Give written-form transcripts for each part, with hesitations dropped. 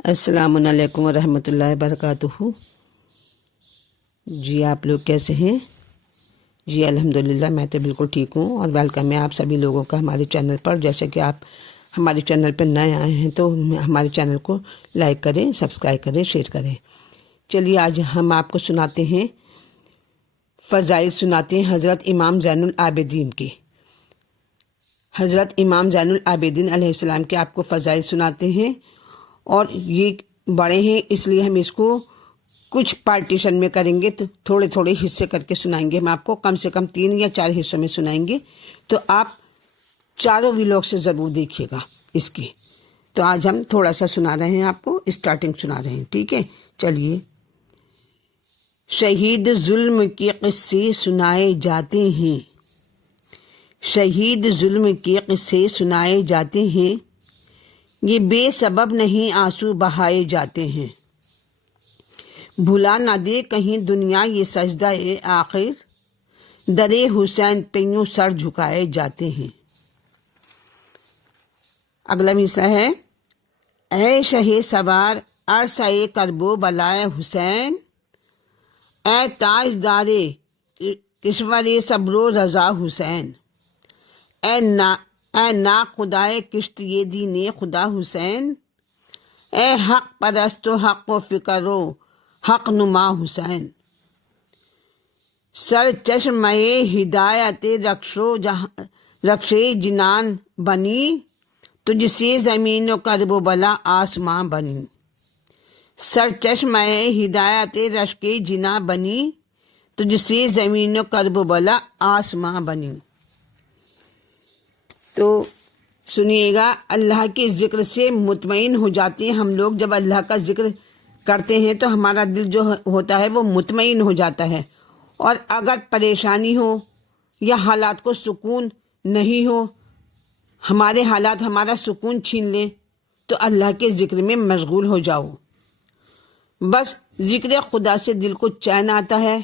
السلام علیکم ورحمۃ اللہ وبرکاتہ۔ جی آپ لوگ کیسے ہیں؟ جی الحمدللہ میں تو بالکل ٹھیک ہوں، اور ویلکم ہے آپ سبھی لوگوں کا ہمارے چینل پر۔ جیسے کہ آپ ہمارے چینل پر نئے آئے ہیں تو ہمارے چینل کو لائک کریں، سبسکرائب کریں، شیئر کریں۔ چلیے آج ہم آپ کو سناتے ہیں، فضائل سناتے ہیں حضرت امام زین العابدین کے۔ حضرت امام زین العابدین علیہ السلام کے آپ کو فضائل سناتے ہیں، اور یہ بڑے ہیں اس لیے ہم اس کو کچھ پارٹیشن میں کریں گے، تو تھوڑے تھوڑے حصے کر کے سنائیں گے۔ ہم آپ کو کم سے کم 3 یا 4 حصوں میں سنائیں گے، تو آپ چاروں ویلاگ سے ضرور دیکھیے گا اس کے۔ تو آج ہم تھوڑا سا سنا رہے ہیں، آپ کو اسٹارٹنگ سنا رہے ہیں، ٹھیک ہے؟ چلیے۔ شہید ظلم کے قصے سنائے جاتے ہیں، شہید ظلم کے قصے سنائے جاتے ہیں، یہ بے سبب نہیں آنسو بہائے جاتے ہیں۔ بھلا نہ دے کہیں دنیا یہ سجدہ آخر، درے حسین پہ یوں سر جھکائے جاتے ہیں۔ اگلا مصرع ہے، اے شہ سوار عرصہ کرب و بلائے حسین، اے تاج دار کشور صبر و رضا حسین، اے نا خدائے کشت یہ دین خدا حسین، اے حق پرست و حق و فکر و حق نما حسین، سر چشمہ ہدایت رخش جنان بنی، تجھ سے زمین و کرب و بلا آسماں بنی، سر چشمہ ہدایت رخش جناں بنی، تجھ سے زمین و کرب و بلا آسماں بنی۔ تو سنیے گا، اللہ کے ذکر سے مطمئن ہو جاتے ہیں ہم لوگ۔ جب اللہ کا ذکر کرتے ہیں تو ہمارا دل جو ہوتا ہے وہ مطمئن ہو جاتا ہے، اور اگر پریشانی ہو یا حالات کو سکون نہیں ہو، ہمارے حالات ہمارا سکون چھین لیں، تو اللہ کے ذکر میں مشغول ہو جاؤ۔ بس ذکر خدا سے دل کو چین آتا ہے،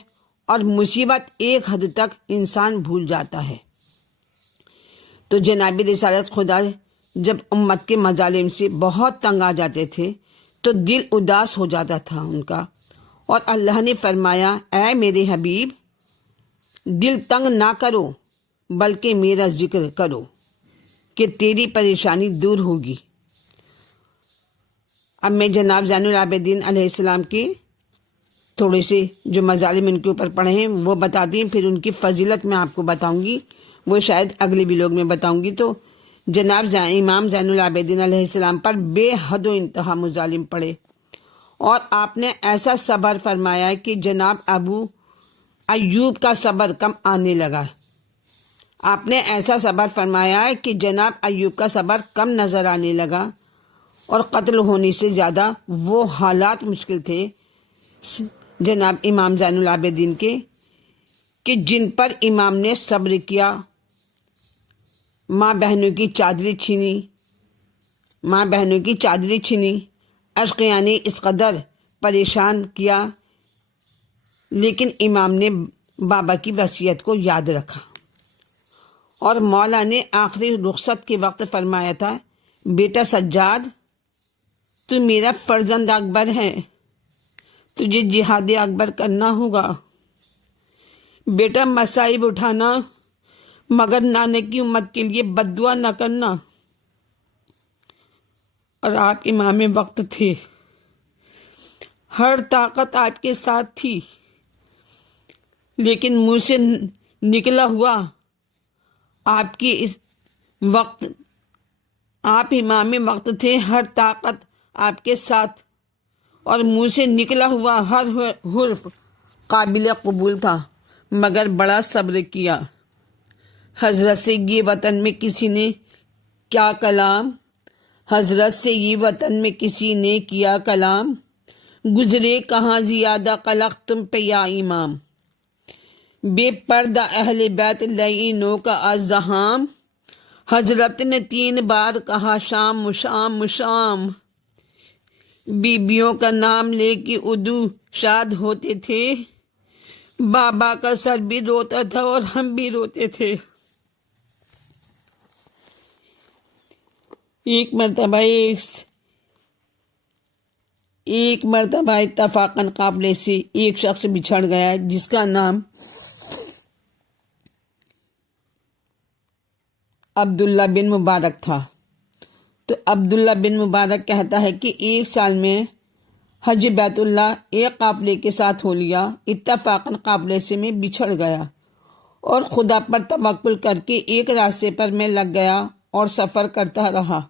اور مصیبت ایک حد تک انسان بھول جاتا ہے۔ تو جناب رسالت خدا جب امت کے مظالم سے بہت تنگ آ جاتے تھے تو دل اداس ہو جاتا تھا ان کا، اور اللہ نے فرمایا، اے میرے حبیب، دل تنگ نہ کرو بلکہ میرا ذکر کرو کہ تیری پریشانی دور ہوگی۔ اب میں جناب زین العابدین علیہ السلام کے تھوڑے سے جو مظالم ان کے اوپر پڑے ہیں وہ بتا دیں، پھر ان کی فضیلت میں آپ کو بتاؤں گی، وہ شاید اگلے ویلاگ میں بتاؤں گی۔ تو جناب امام زین العابدین علیہ السلام پر بے حد و انتہا مظالم پڑے، اور آپ نے ایسا صبر فرمایا کہ جناب ابو ایوب کا صبر کم آنے لگا۔ آپ نے ایسا صبر فرمایا کہ جناب ایوب کا صبر کم نظر آنے لگا، اور قتل ہونے سے زیادہ وہ حالات مشکل تھے جناب امام زین العابدین کے، کہ جن پر امام نے صبر کیا۔ ماں بہنوں کی چادری چھینی، اشقیاء نے اس قدر پریشان کیا، لیکن امام نے بابا کی وصیت کو یاد رکھا، اور مولا نے آخری رخصت کے وقت فرمایا تھا، بیٹا سجاد، تو میرا فرزند اکبر ہے، تجھے جہاد اکبر کرنا ہوگا۔ بیٹا مصائب اٹھانا، مگر نانے کی امت کے لیے بد دعا نہ کرنا۔ اور آپ امام وقت تھے، ہر طاقت آپ کے ساتھ تھی، لیکن منہ سے نکلا ہوا آپ امام وقت تھے، ہر طاقت آپ کے ساتھ، اور منہ سے نکلا ہوا ہر حرف قابل قبول تھا، مگر بڑا صبر کیا۔ حضرت سے یہ وطن میں کسی نے کیا کلام، حضرت سے یہ وطن میں کسی نے کیا کلام، گزرے کہاں زیادہ قلق تم پہ یا امام، بے پردہ اہل بیت لعینوں کا ازدحام، حضرت نے 3 بار کہا شام شام شام، بیبیوں کا نام لے کے ادو شاد ہوتے تھے، بابا کا سر بھی روتا تھا اور ہم بھی روتے تھے۔ ایک مرتبہ ایک مرتبہ اتفاقاً قافلے سے ایک شخص بچھڑ گیا جس کا نام عبداللہ بن مبارک تھا۔ تو عبداللہ بن مبارک کہتا ہے کہ ایک سال میں حج بیت اللہ ایک قافلے کے ساتھ ہو لیا۔ اتفاقاً قافلے سے میں بچھڑ گیا اور خدا پر توکل کر کے ایک راستے پر میں لگ گیا اور سفر کرتا رہا۔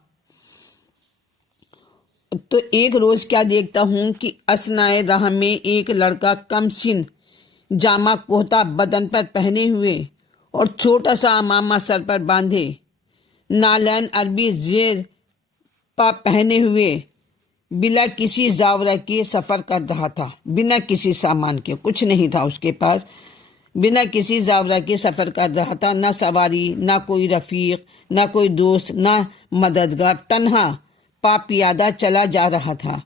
تو ایک روز کیا دیکھتا ہوں کہ اثنائے راہ میں ایک لڑکا کم سن جامہ کوہتا بدن پر پہنے ہوئے اور چھوٹا سا عمامہ سر پر باندھے، نالین عربی زیر پا پہنے ہوئے، بلا کسی زاورہ کے سفر کر رہا تھا، بنا کسی سامان کے، کچھ نہیں تھا اس کے پاس، بنا کسی زاورہ کے سفر کر رہا تھا، نہ سواری، نہ کوئی رفیق، نہ کوئی دوست، نہ مددگار، تنہا پا پیادہ چلا جا رہا تھا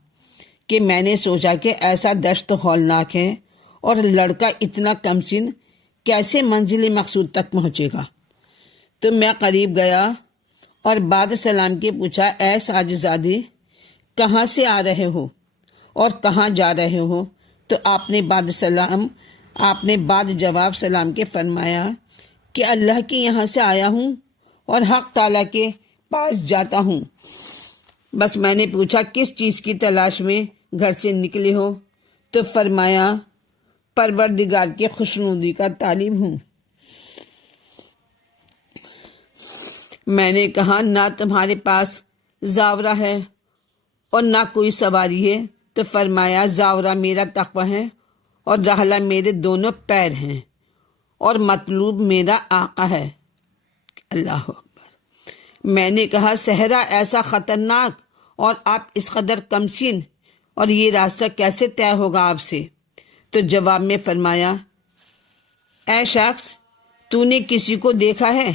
کہ میں نے سوچا کہ ایسا دشت ہولناک ہے اور لڑکا اتنا کم سن کیسے منزل مقصود تک پہنچے گا۔ تو میں قریب گیا اور بعد سلام کے پوچھا، اے ساجزادے، کہاں سے آ رہے ہو اور کہاں جا رہے ہو؟ تو آپ نے بعد جواب سلام کے فرمایا کہ اللہ کے یہاں سے آیا ہوں اور حق تعالیٰ کے پاس جاتا ہوں۔ بس میں نے پوچھا، کس چیز کی تلاش میں گھر سے نکلے ہو؟ تو فرمایا، پروردگار کی خوشنودی کا طالب ہوں۔ میں نے کہا، نہ تمہارے پاس زاورہ ہے اور نہ کوئی سواری ہے؟ تو فرمایا، زاورہ میرا تقویٰ ہے اور راحلہ میرے دونوں پیر ہیں اور مطلوب میرا آقا ہے۔ اللہ اکبر۔ میں نے کہا، صحرا ایسا خطرناک اور آپ اس قدر کمسن، اور یہ راستہ کیسے طے ہوگا آپ سے؟ تو جواب میں فرمایا، اے شخص، تو نے کسی کو دیکھا ہے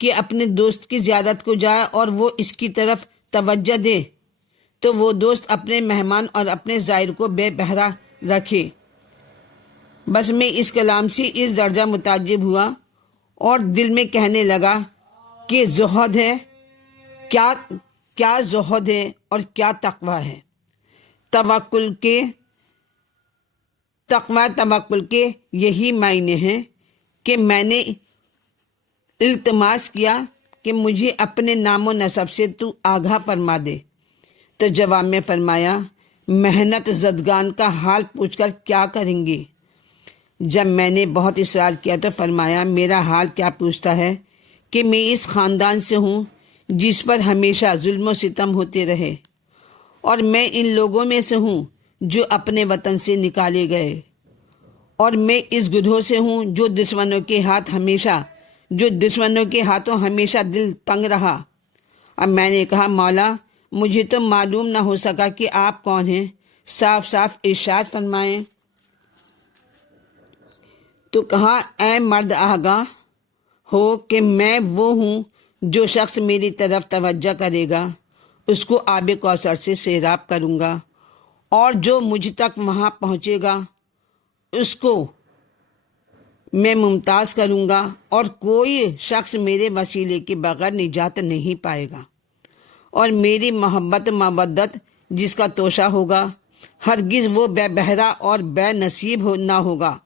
کہ اپنے دوست کی زیارت کو جائے اور وہ اس کی طرف توجہ دے تو وہ دوست اپنے مہمان اور اپنے زائر کو بے بہرا رکھے؟ بس میں اس کلام سے اس درجہ متعجب ہوا اور دل میں کہنے لگا کہ زہد ہے، کیا زہد ہے اور کیا تقویٰ ہے۔ توکل کے یہی معنی ہیں کہ میں نے التماس کیا کہ مجھے اپنے نام و نسب سے تو آگاہ فرما دے۔ تو جواب میں فرمایا، محنت زدگان کا حال پوچھ کر کیا کریں گے؟ جب میں نے بہت اصرار کیا تو فرمایا، میرا حال کیا پوچھتا ہے کہ میں اس خاندان سے ہوں جس پر ہمیشہ ظلم و ستم ہوتے رہے، اور میں ان لوگوں میں سے ہوں جو اپنے وطن سے نکالے گئے، اور میں اس گروہ سے ہوں جو دشمنوں کے ہاتھوں ہمیشہ دل تنگ رہا۔ اب میں نے کہا، مولا، مجھے تو معلوم نہ ہو سکا کہ آپ کون ہیں، صاف صاف ارشاد فرمائیں۔ تو کہا، اے مرد آگاہ ہو کہ میں وہ ہوں جو شخص میری طرف توجہ کرے گا اس کو آب کوثر سے سیراب کروں گا، اور جو مجھ تک وہاں پہنچے گا اس کو میں ممتاز کروں گا، اور کوئی شخص میرے وسیلے کے بغیر نجات نہیں پائے گا، اور میری محبت مودت جس کا توشہ ہوگا ہرگز وہ بے بہرا اور بے نصیب نہ ہوگا۔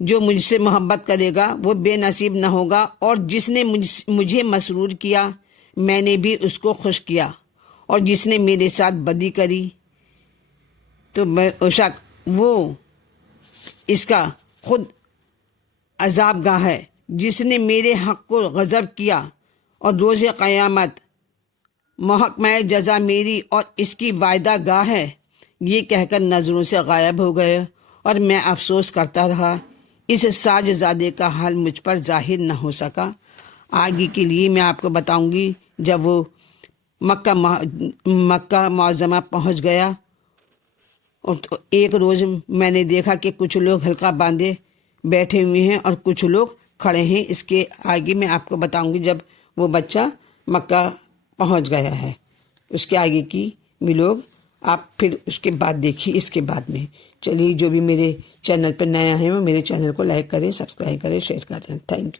جو مجھ سے محبت کرے گا وہ بے نصیب نہ ہوگا، اور جس نے مجھے مسرور کیا میں نے بھی اس کو خوش کیا، اور جس نے میرے ساتھ بدی کری تو بے شک وہ اس کا خود عذاب گاہ ہے۔ جس نے میرے حق کو غضب کیا اور روز قیامت محکمہ جزا میری اور اس کی وعدہ گاہ ہے، یہ کہہ کر نظروں سے غائب ہو گئے، اور میں افسوس کرتا رہا۔ اس ساج زادے کا حال مجھ پر ظاہر نہ ہو سکا۔ آگے کے لیے میں آپ کو بتاؤں گی۔ جب وہ مکہ معظمہ پہنچ گیا، اور ایک روز میں نے دیکھا کہ کچھ لوگ حلقہ باندھے بیٹھے ہوئے ہیں اور کچھ لوگ کھڑے ہیں۔ اس کے آگے میں آپ کو بتاؤں گی جب وہ بچہ مکہ پہنچ گیا ہے، اس کے آگے کی لوگ آپ پھر اس کے بعد دیکھیے۔ اس کے بعد میں چلیے، جو بھی میرے چینل پر نیا ہے وہ میرے چینل کو لائک کریں، سبسکرائب کریں، شیئر کریں۔ Thank you.